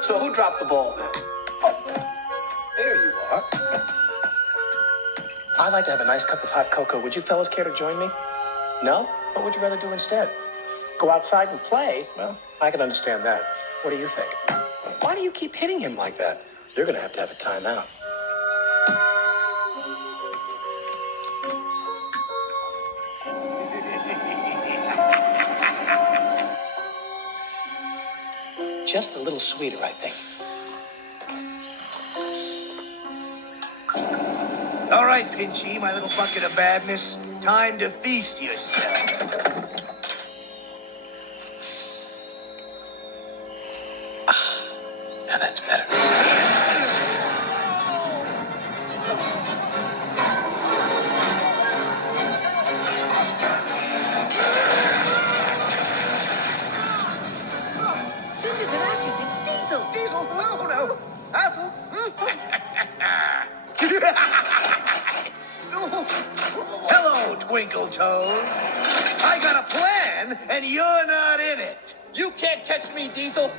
So who dropped the ball then? Oh, there you are. I'd like to have a nice cup of hot cocoa. Would you fellas care to join me? No? What would you rather do instead? Go outside and play? Well, I can understand that. What do you think? Why do you keep hitting him like that? You're going to have a timeout. Just a little sweeter, I think. All right, Pinchy, my little bucket of badness. Time to feast yourself. Now that's better. Cinders and ashes, it's Diesel. Diesel, no. Hello, Twinkle Toes. I got a plan, and you're not in it. You can't catch me, Diesel.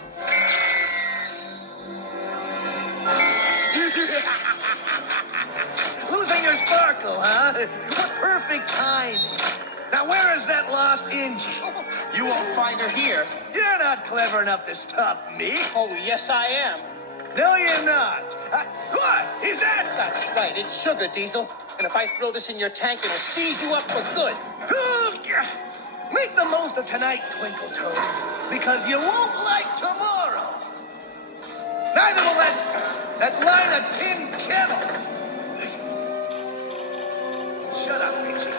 Losing your sparkle, huh? What perfect timing. Now, where is that lost engine? You won't find her here. You're not clever enough to stop me. Oh, yes, I am. No, you're not. What is that? That's right. It's sugar, Diesel. And if I throw this in your tank, it'll seize you up for good. Make the most of tonight, Twinkle Toes, because you won't like tomorrow. Neither will that line of tin kettles. Shut up, Pinchy.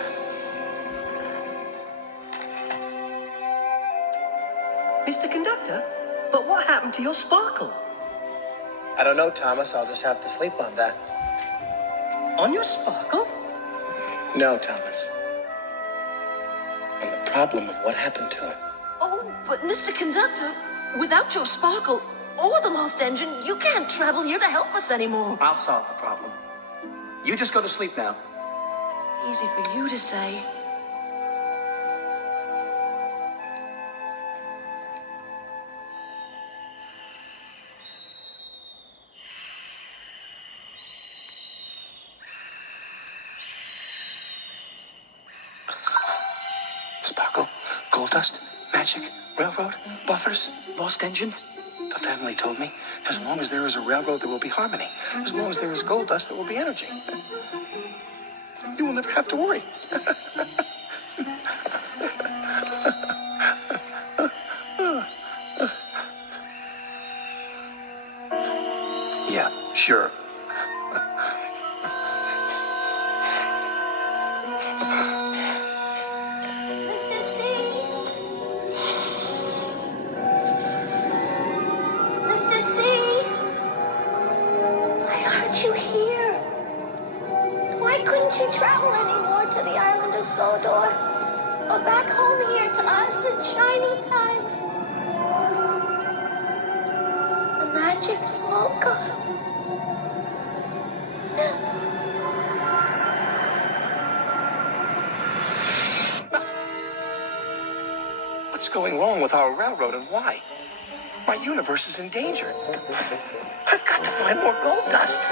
Mr. Conductor, but what happened to your sparkle? I don't know, Thomas. I'll just have to sleep on that. On your sparkle? No, Thomas. On the problem of what happened to it. Oh, but Mr. Conductor, without your sparkle or the lost engine, you can't travel here to help us anymore. I'll solve the problem. You just go to sleep now. Easy for you to say. Sparkle, gold dust, magic, railroad, buffers, lost engine. The family told me, as long as there is a railroad, there will be harmony. As long as there is gold dust, there will be energy. You will never have to worry. Yeah, sure. Mr. C. Mr. C. Why aren't you here? Why couldn't you travel anymore to the island of Sodor? Or back home here to us at Shiny Time? The magic is all gone. What's going wrong with our railroad and why? My universe is in danger. I've got to find more gold dust.